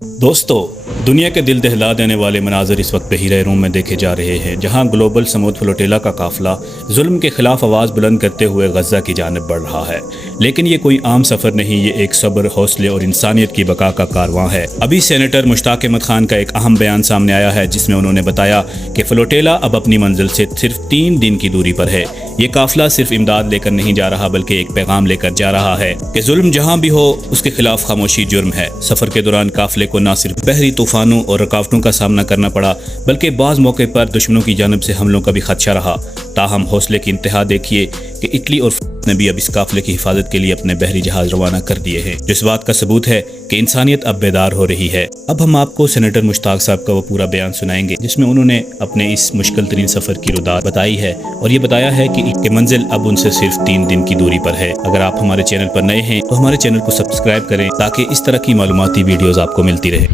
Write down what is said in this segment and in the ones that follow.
दोस्तों, दुनिया के दिल दहला देने वाले मनाजर इस वक्त बहीरे रूम में देखे जा रहे हैं, जहां ग्लोबल समूद फ्लोटेला का काफिला जुल्म के खिलाफ आवाज़ बुलंद करते हुए गजा की जानिब बढ़ रहा है। लेकिन ये कोई आम सफ़र नहीं, ये एक सब्र, हौसले और इंसानियत की बका का कारवां है। अभी सेनेटर मुश्ताक अहमद खान का एक अहम बयान सामने आया है, जिसमें उन्होंने बताया कि फ्लोटेला अब अपनी मंजिल से सिर्फ 3 दिन की दूरी पर है। ये काफिला सिर्फ इमदाद लेकर नहीं जा रहा, बल्कि एक पैगाम लेकर जा रहा है कि जुल्म जहाँ भी हो उसके खिलाफ खामोशी जुर्म है। सफ़र के दौरान काफिले को न सिर्फ बहरी तूफानों और रुकावटों का सामना करना पड़ा, बल्कि बाज़ मौके पर दुश्मनों की जानिब से हमलों का भी खदशा रहा। ताहम हौसले की इंतहा देखिए कि इटली और ने भी अब इस काफिले की हिफाजत के लिए अपने बहरी जहाज रवाना कर दिए हैं, जो इस बात का सबूत है कि इंसानियत अब बेदार हो रही है। अब हम आपको सेनेटर मुश्ताक साहब का वो पूरा बयान सुनाएंगे, जिसमें उन्होंने अपने इस मुश्किल तरीन सफ़र की रुदात बताई है और ये बताया है कि मंजिल अब उनसे सिर्फ 3 दिन की दूरी पर है। अगर आप हमारे चैनल पर नए हैं तो हमारे चैनल को सब्सक्राइब करें, ताकि इस तरह की मालूमाती वीडियोज़ आपको मिलती रहे।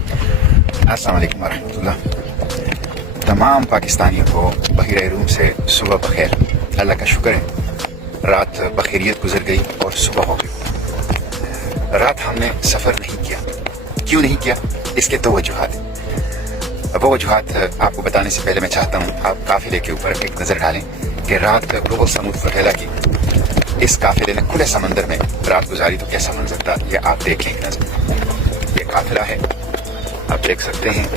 अस्सलाम वालेकुम वरहमतुल्लाह। तमाम पाकिस्तानियों को बहीरे रूम से सुबह बखैर। अल्लाह का शुक्र है, रात बखैरियत गुजर गई और सुबह हो गई। रात हमने सफ़र नहीं किया। क्यों नहीं किया? इसके 2 वजूहात हैं। वो वजूहात आपको बताने से पहले मैं चाहता हूँ आप काफिले के ऊपर एक नज़र डालें कि रात ग्लोबल समूद फ्लोटेला की इस काफिले ने खुले समंदर में रात गुजारी तो कैसा मंजर था, ये आप देख लें नजर। ये काफिला है, आप देख सकते हैं।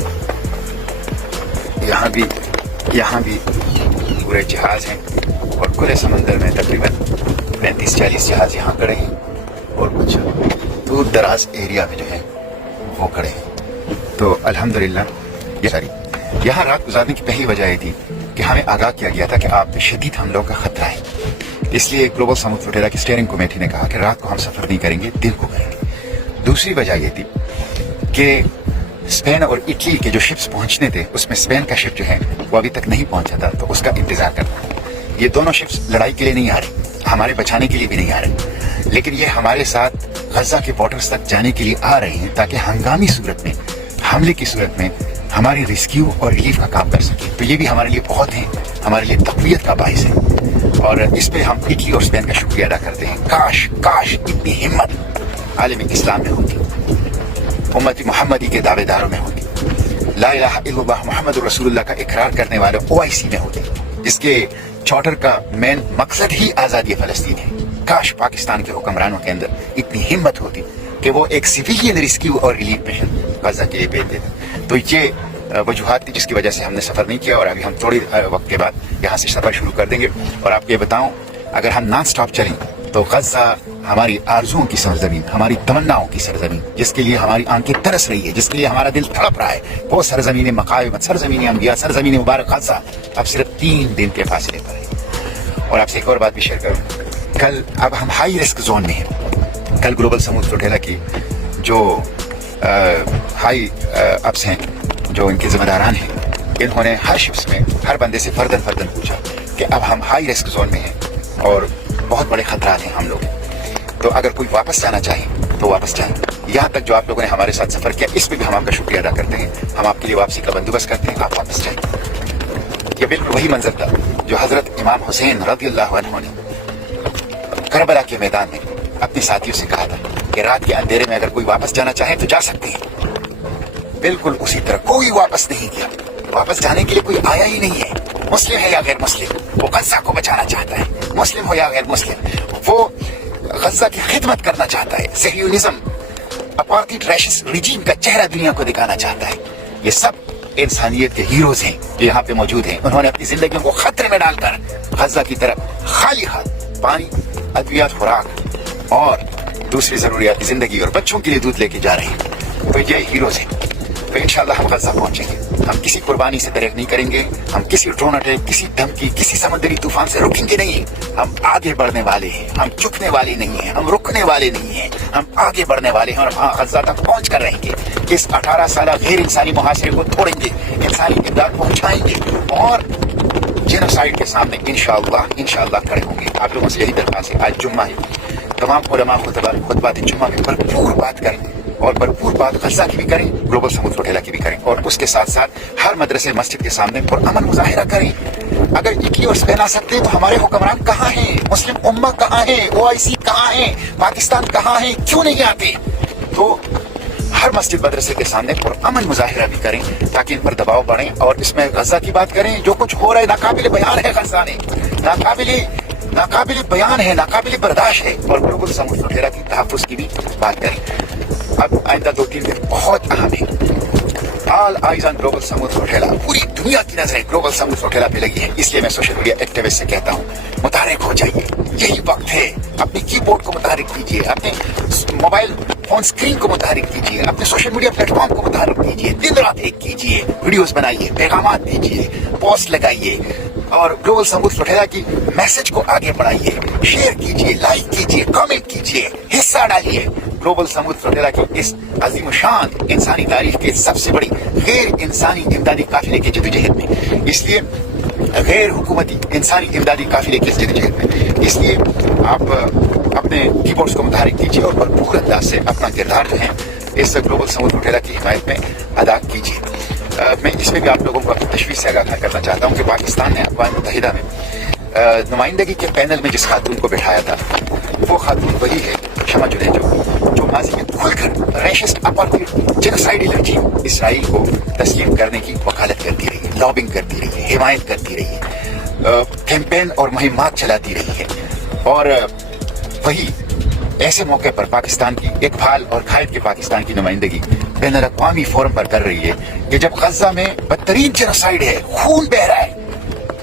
यहाँ भी पूरे जहाज हैं और खुले समंदर में तकरीबन 35-40 जहाज यहाँ खड़े हैं और कुछ दूर दराज एरिया में जो है वो खड़े हैं। तो अल्हम्दुलिल्लाह ये सारी यहाँ रात गुजारने की पहली वजह ये थी कि हमें आगाह किया गया था कि आप पे शदीद हमलों का खतरा है। इसलिए ग्लोबल समूद फ्लोटेला की स्टीयरिंग कमेटी ने कहा कि रात को हम सफर नहीं करेंगे, दिन को करेंगे। दूसरी वजह ये थी कि स्पेन और इटली के जो शिप्स पहुंचने थे, उसमें स्पेन का शिप जो है वो अभी तक नहीं पहुंचा था, तो उसका इंतजार करना। ये दोनों शिप्स लड़ाई के लिए नहीं आ रहे, हमारे बचाने के लिए भी नहीं आ रहे, लेकिन ये हमारे साथ गजा के बॉर्डर्स तक जाने के लिए आ रहे हैं, ताकि हंगामी सूरत में, हमले की सूरत में हमारी रेस्क्यू और रिलीफ का काम कर सके। तो ये भी हमारे लिए बहुत है, हमारे लिए तक़वियत का बाइस है और इस पे हम इटली और स्पेन का शुक्रिया अदा करते हैं। काश इतनी हिम्मत आलम इस्लाम में होती, उम्मत मोहम्मदी के दावेदारों में होती, ला इलाहा इल्लल्लाह मुहम्मदुर रसूलुल्लाह का इकरार करने वाले OIC में होती, जिसके चार्टर का मेन मकसद ही आज़ादी फ़लस्तीन है। काश पाकिस्तान के हुक्मरानों के अंदर इतनी हिम्मत होती कि वो एक सिविलियन रेस्क्यू और रिलीफ मिशन गजा के लिए भेज देते। तो ये वजूहात थी जिसकी वजह से हमने सफ़र नहीं किया और अभी हम थोड़ी वक्त के बाद यहाँ से सफ़र शुरू कर देंगे। और आपको ये बताऊँ, अगर हम नॉन स्टॉप चलें तो गजा हमारी आरज़ुओं की सरजमीन, हमारी तमन्नाओं की सरजमीन, जिसके लिए हमारी आंखें तरस रही है, जिसके लिए हमारा दिल तड़प रहा है, वो सरजमीन मकायमत, सरजमीन अम्बिया, सरजमीन मुबारक गजा अब सिर्फ 3 दिन के फासले पर है। और आपसे एक और बात भी शेयर करूँ, कल अब हम हाई रिस्क जोन में हैं। कल ग्लोबल समूद फ्लोटेला की जो हाई अप्स हैं, जो इनके जिम्मेदारान हैं, इन्होंने हर शिप्स में हर बंदे से फर्दन पूछा कि अब हम हाई रिस्क जोन में हैं और बहुत बड़े खतरात हैं हम लोग, तो अगर कोई वापस जाना चाहे तो वापस जाएं। यहाँ तक जो आप लोगों ने हमारे साथ सफर किया, इस पे भी हम आपका शुक्रिया अदा करते हैं। हम आपके लिए वापसी का बंदोबस्त करते हैं, आप वापस जाएं। ये बिल्कुल वही मंजर था जो हजरत इमाम हुसैन रज़ियल्लाहु अन्हु ने करबला के मैदान में अपने साथियों से कहा था कि रात के अंधेरे में अगर कोई वापस जाना चाहे तो जा सकते हैं। बिल्कुल उसी तरह कोई वापस नहीं गया, वापस जाने के लिए कोई आया ही नहीं है। मुस्लिम है या गैर मुस्लिम, वो गजा को बचाना चाहता है। मुस्लिम हो या गैर मुस्लिम, वो गजा की खिदमत करना चाहता है। ज़ियोनिज़्म, अपार्थिड रैशिस्ट रिजीम का चेहरा दुनिया को दिखाना चाहता है। ये सब इंसानियत के हीरोज हैं जो यहाँ पे मौजूद हैं। उन्होंने अपनी जिंदगियों को खतरे में डालकर गजा की तरफ खाली हाथ पानी, अद्वियात, खुराक और दूसरी जरूरियात जिंदगी और बच्चों के लिए दूध लेके जा रहे हैं। तो ये हीरोज हैं। तो इंशाअल्लाह हम गजा पहुंचेंगे। हम किसी कुर्बानी से दरेक नहीं करेंगे, हम किसी ड्रोन अटैक, किसी धमकी, किसी समुद्री तूफान से रुकेंगे नहीं। हम आगे बढ़ने वाले हैं, हम झुकने वाले नहीं हैं, हम रुकने वाले नहीं हैं, हम आगे बढ़ने वाले हैं और वहाँ गजा तक पहुँच कर रहेंगे। इस 18 साल गैर इंसानी मुहासरे को तोड़ेंगे, इंसानी इमदाद पहुँचाएंगे और जेनोसाइड के सामने इंशाअल्लाह खड़े होंगे। आप लोगों से यही दरख्वास्त है, आज जुम्मा है, तमाम उलमा खुतबात जुम्मा में भरपूर बात करें और भरपूर बात गजा की भी करें, ग्लोबल समूद फ्लोटेला की भी करें और उसके साथ साथ हर मदरसे मस्जिद के सामने पुरअमन मुजाहिरा करें। अगर इटली और स्पेन आ सकते हैं तो हमारे हुक्मरान कहाँ हैं? मुस्लिम उम्मा कहाँ है? OIC कहाँ है? पाकिस्तान कहाँ है? क्यों नहीं आते? तो हर मस्जिद मदरसे के सामने पुरअमन मुजाहिरा भी करें ताकि इन पर दबाव बढ़े और इसमें गजा की बात करें। जो कुछ हो रहा है नाकाबिल बयान है, गजा में नाकाबिल बयान है, नाकाबिल बर्दाश्त है। और ग्लोबल साउथ वगैरह की तहफ़्फ़ुज़ की भी बात करें। अब आइंदा 2-3 दिन बहुत अहम है। All eyes on global south वगैरह, पूरी दुनिया की नजरें ग्लोबल साउथ वगैरह पे लगी है। इसलिए मैं सोशल मीडिया एक्टिविस्ट से कहता हूँ, मुतहरिक हो जाइए, यही वक्त है। अपने कीबोर्ड को मुतहरिक कीजिए, अपने मोबाइल फोन स्क्रीन को मुतहरिक कीजिए, अपने सोशल मीडिया प्लेटफॉर्म को मुतहरिक कीजिए, दिन रात एक कीजिए, वीडियोस बनाइए, पैगामात दीजिए, पोस्ट लगाइए और ग्लोबल साउथ वगैरह की मैसेज को आगे बढ़ाइए, शेयर कीजिए, लाइक कीजिए, कमेंट कीजिए, हिस्सा डालिए ग्लोबल साउथ वगैरह की इस अजीम शान इंसानी तारीख के सबसे बड़ी गैर इंसानी इमदादी काफिले की जदोजहद में। इसलिए गैर हुकूमती इंसानी इमदादी काफिले की जदोजहद में, इसलिए आप अपने कीबोर्ड्स को मुतहरिक कीजिए और भरपूर अंदाज से अपना किरदार जो है इस ग्लोबल साउथ वगैरह की हिमायत में अदा कीजिए। मैं इसमें भी आप लोगों को अपनी तशवीश से आगाह करना चाहता हूँ कि पाकिस्तान ने अक़वाम मुत्तहिदा में नुमाइंदगी के पैनल में जिस खातून को बिठाया था, वो खातून वही है शमा जुनैद जो माजी में खुलकर रेशिस्ट अपार्थाइड जेनोसाइडल रजीम इसराइल को तस्लीम करने की वकालत करती रही है, लॉबिंग करती रही है, हिमायत करती रही है, कैंपेन और मुहिमात चलाती रही है। और वही ऐसे मौके पर पाकिस्तान की इकबाल और कायद के पाकिस्तान की नुमाइंदगी बैनुल अक़वामी फोरम पर कर रही है कि जब गजा में बदतरीन जेनोसाइड है, खून बह रहा है,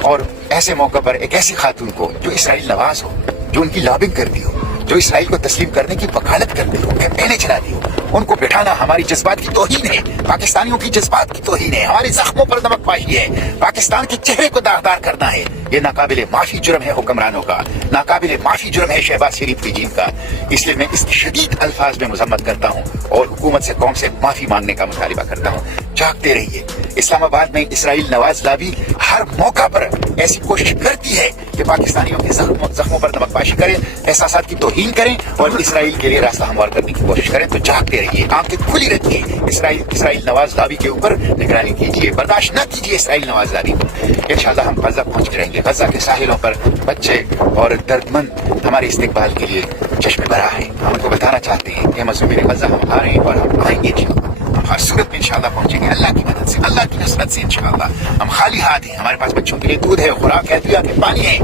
और ऐसे मौके पर एक ऐसी खातून को जो इसराइल नवाज हो, जो उनकी लॉबिंग करती हो, जो इसराइल को तस्लीम करने की वकालत करती हो, कैंपेनें चलाती हो, उनको बिठाना हमारी जज्बात की तौहीन है, पाकिस्तानियों की जज्बात की तौहीन है, हमारे जख्मों पर नमकपाशी है, पाकिस्तान के चेहरे को दागदार करना है। ये नाकाबिल माफी जुर्म है हुक्मरानों का, नाकाबिल माफी जुर्म है शहबाज शरीफ रजीम का। इसलिए मैं इसकी शदीद अल्फाज में मजम्मत करता हूँ और हुकूमत से कौम से माफी मांगने का मुतालिबा करता हूँ। जागते रहिए। इस्लामाबाद में इसराइल नवाज लाबी हर मौका पर ऐसी कोशिश करती है कि पाकिस्तानियों के जख्मों पर नमकपाशी करें, एहसासात की तौहीन करें और इसराइल के लिए रास्ता हमवार करने की कोशिश करें। तो जागते रहिए, आंखें खुली रखिए, इसराइल नवाज लाबी के ऊपर निगरानी कीजिए, बर्दाश्त न कीजिए इसराइल नवाज लाबी को। इंशाअल्लाह हम गजा पहुंच रहेंगे। गजा के साहिलों पर बच्चे और दर्दमंद हमारे इस्तिकबाल के लिए चश्मे भरा है। हम उनको बताना चाहते हैं कि मज़लूमीन गजा हम आ रहे हैं और हम आएंगे इंशाअल्लाह। हम हर सूरत में इंशाअल्लाह पहुंचेंगे अल्लाह की मदद से, अल्लाह की नुसरत से इंशाअल्लाह। हम खाली हाथ हैं, हमारे पास बच्चों के लिए दूध है, खुराक है, दुआ है, पानी है।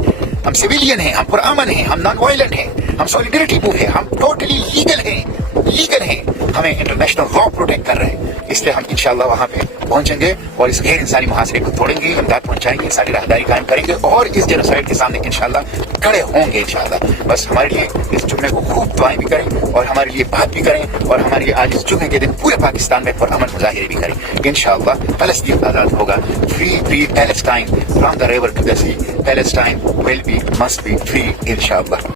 हम सिविलियन हैं, हम पुरअमन हैं, हम नॉन वायलेंट हैं, हम सॉलिडरिटी मूव है, हम टोटली लीगल हैं, हमें इंटरनेशनल लॉ प्रोटेक्ट कर रहे हैं। इसलिए हम इंशाअल्लाह वहाँ पे पहुंचेंगे और इस गैर इंसानी मुहासरे को तोड़ेंगे, इमदाद पहुंचाएंगे, सारी राहदारी कायम करेंगे और इस जेनोसाइड के सामने इंशाअल्लाह खड़े होंगे इंशाअल्लाह। बस हमारे लिए इस जुम्मे को खूब दुआएं भी करें और हमारे लिए बात भी करें और हमारे लिए आज इस जुम्मे के दिन पूरे पाकिस्तान में पुरअमन मुजाहिरे भी करें। इंशाअल्लाह फ़लस्तीन आज़ाद होगा। Free Palestine from the river to the sea, Palestine will be must be free इंशाअल्लाह।